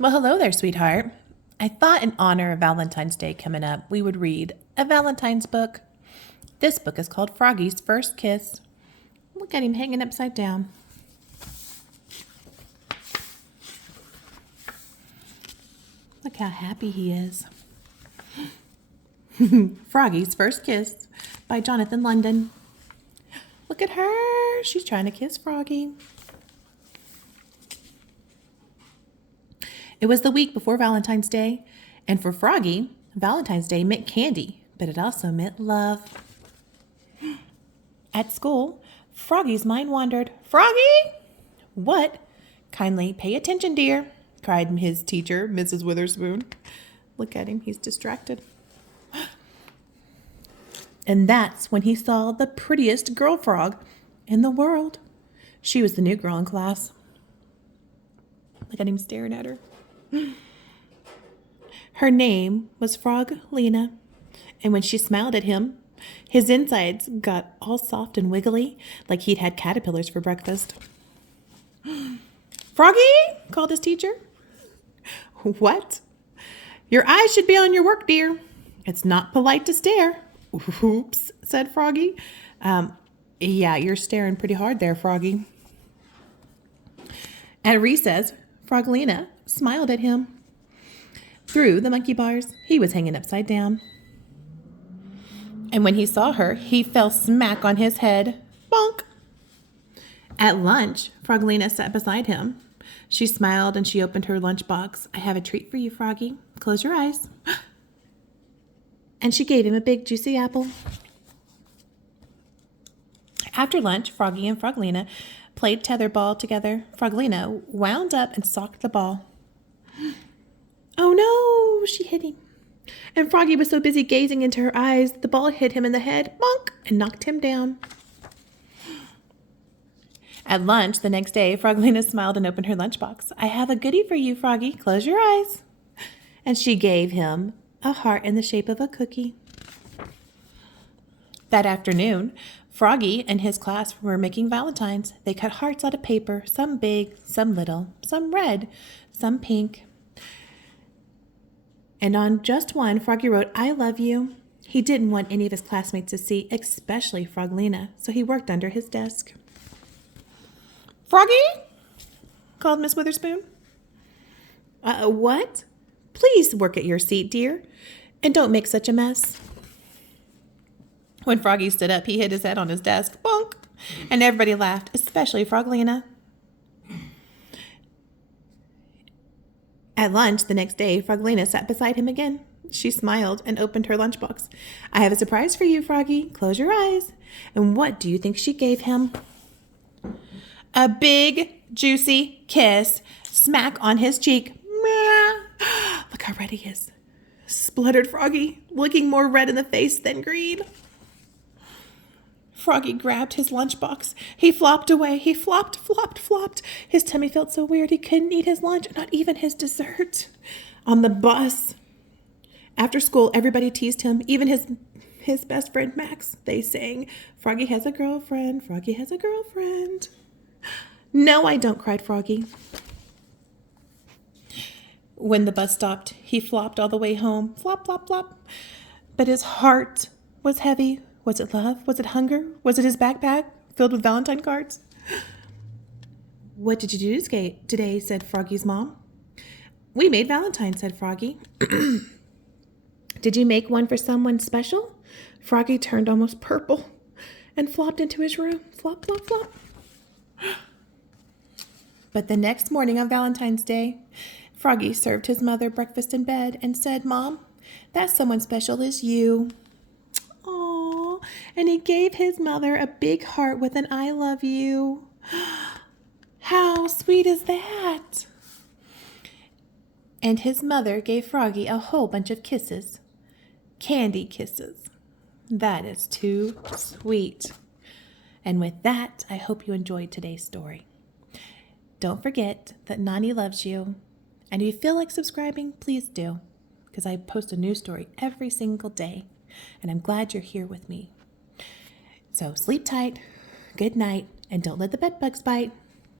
Well, hello there, sweetheart. I thought in honor of Valentine's Day coming up, we would read a Valentine's book. This book is called Froggy's First Kiss. Look at him hanging upside down. Look how happy he is. Froggy's First Kiss by Jonathan London. Look at her. She's trying to kiss Froggy. It was the week before Valentine's Day, and for Froggy, Valentine's Day meant candy, but it also meant love. At school, Froggy's mind wandered. Froggy! What? Kindly pay attention, dear, cried his teacher, Mrs. Witherspoon. Look at him, he's distracted. And that's when he saw the prettiest girl frog in the world. She was the new girl in class. Look at him staring at her. Her name was Frog Lena, and when she smiled at him, his insides got all soft and wiggly like he'd had caterpillars for breakfast. Froggy, called his teacher. What? Your eyes should be on your work, dear. It's not polite to stare. Oops, said Froggy. Yeah, you're staring pretty hard there, Froggy. At recess, Froglina smiled at him. Through the monkey bars, he was hanging upside down. And when he saw her, he fell smack on his head. Bonk! At lunch, Froglina sat beside him. She smiled and she opened her lunchbox. I have a treat for you, Froggy. Close your eyes. And she gave him a big, juicy apple. After lunch, Froggy and Froglina played tetherball together. Froglina wound up and socked the ball. Oh no, she hit him. And Froggy was so busy gazing into her eyes, the ball hit him in the head, bonk, and knocked him down. At lunch the next day, Froglina smiled and opened her lunchbox. I have a goodie for you, Froggy. Close your eyes. And she gave him a heart in the shape of a cookie. That afternoon, Froggy and his class were making valentines. They cut hearts out of paper, some big, some little, some red, some pink. And on just one, Froggy wrote, I love you. He didn't want any of his classmates to see, especially Froglina, so he worked under his desk. Froggy? Called Miss Witherspoon. What? Please work at your seat, dear, and don't make such a mess. When Froggy stood up, he hit his head on his desk, bonk, and everybody laughed, especially Froglina. At lunch the next day, Froglina sat beside him again. She smiled and opened her lunchbox. I have a surprise for you, Froggy. Close your eyes. And what do you think she gave him? A big, juicy kiss, smack on his cheek. Look how red he is, spluttered Froggy, looking more red in the face than green. Froggy grabbed his lunchbox. He flopped away. He flopped, flopped, flopped. His tummy felt so weird he couldn't eat his lunch, not even his dessert. On the bus. After school, everybody teased him, even his best friend Max. They sang, Froggy has a girlfriend, Froggy has a girlfriend. No, I don't, cried Froggy. When the bus stopped, he flopped all the way home. Flop, flop, flop. But his heart was heavy. Was it love? Was it hunger? Was it his backpack filled with Valentine cards? What did you do today? Said Froggy's mom. We made Valentine, said Froggy. Did you make one for someone special? Froggy turned almost purple and flopped into his room. Flop, flop, flop. But the next morning on Valentine's Day, Froggy served his mother breakfast in bed and said, Mom, that someone special is you. Aww, and he gave his mother a big heart with an I love you. How sweet is that? And his mother gave Froggy a whole bunch of kisses. Candy kisses. That is too sweet. And with that, I hope you enjoyed today's story. Don't forget that Nani loves you. And if you feel like subscribing, please do, because I post a new story every single day, and I'm glad you're here with me. So sleep tight, good night, and don't let the bed bugs bite.